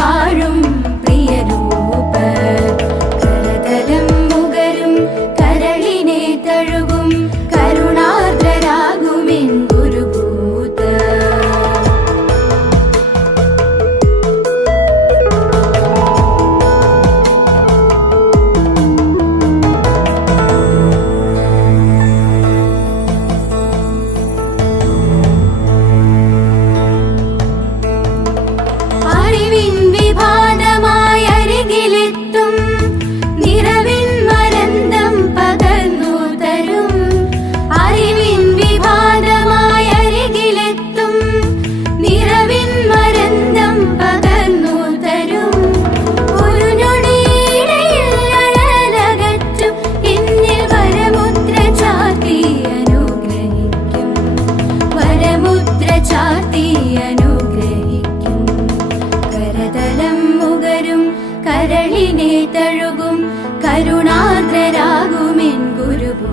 வாழும் കരളിനെ തഴുകും കരുണാർദ്രരാകുമെൻ ഗുരുപോ